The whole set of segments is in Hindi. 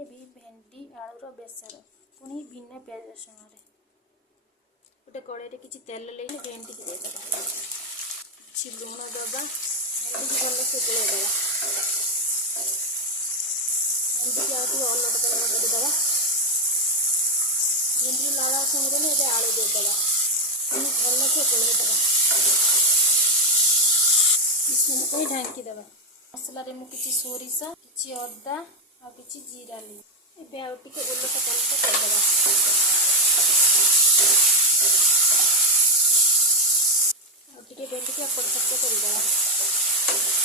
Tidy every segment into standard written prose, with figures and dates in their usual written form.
बनेबी भेंडी आलूर बेसर पुणी बिना प्याज रसुण गोटे कड़े किसी तेल लेकिन भेंडी की देदेबा कि लुण दबा भेंडी की भलसे गोलैदेवा भेंडी की आलट पलट करदेवा भेंडी लाला सामने ये आलू देदेवा पुणी भलसे गोलैदेवा इसमें ढांकीदेवा मसला रे मुझे सोरिष कि अदा आ कि जीरा ली ए आउटे उलट पलट करदेवा आउटे भेंडी की अपट सप्ट करदेवा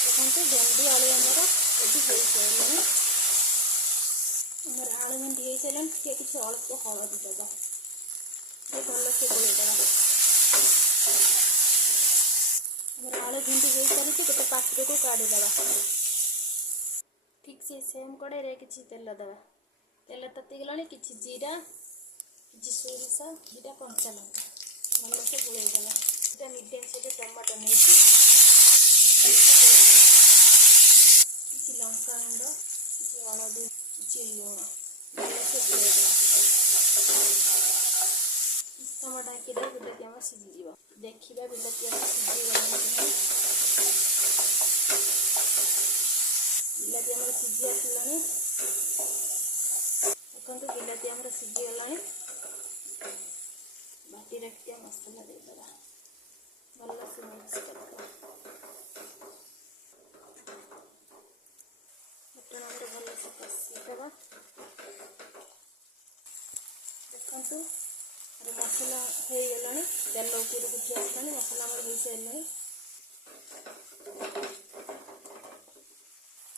देखते भेंडी आलू आमर ये हो सारे आमर आलू भेंडी हो सारे किसी अल्प हलदी देवा भलसे गोलैदेवा आलू भेंडी हो सारी गोटे पात्र को काढ़ीदेवा ठीक से सेम कड़े किसी तेल देवा तेल ततीगला कि जीरा कि सोरिष दुटा कंचा लंका भलसे गोलैदेवा दुटा मीडियम साइज टमाटो नहीं किसी लंका गुंड कि हलदी कि लुण भलसे गोलैदेवा समय ढांकीदेवा बिलाती आम सीझीज देखा बिलाती आम सीझीगला बिलाती आम सीझी आसला देखते बिलाती आम सीझीगला बाटी रखिया मसला देदेवा भलसे मिक्स करदेवा बटन आम भलसे कषीदेवा देखु मसला हो गला तेल उपरक उठी आसला मसला आम हो सारे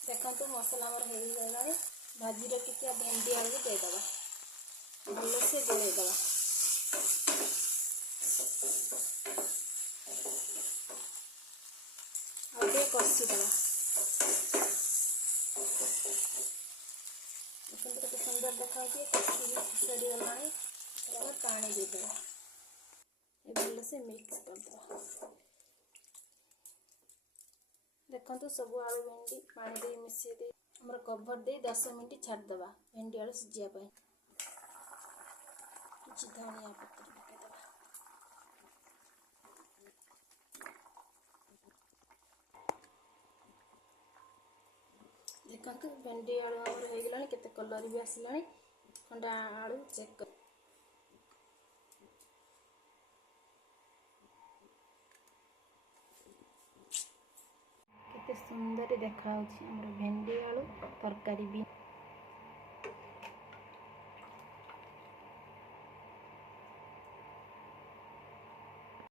देखो मसला आमर हो गला भाजी रखी भेंडी आलू देदेवा भलसे गोलैदेवा आगे कषीदेवा देखते केते सुंदर देखा कषी सरीगला पानी देदेवा भलसे मिक्स करदेवा देखो सब आलू भेंडी पानी दे मिसई दे आमर कभर दे 10 मिनट छाड़देवा भेंडी आलू सीझापी कि धनिया पत्र पकईदेवा देखो भेंडी आलू आमर हो गला केते कलर भी आसला खंडा आलू चेक कर सुंदर देखा भेंडी आलू तरकारी भी।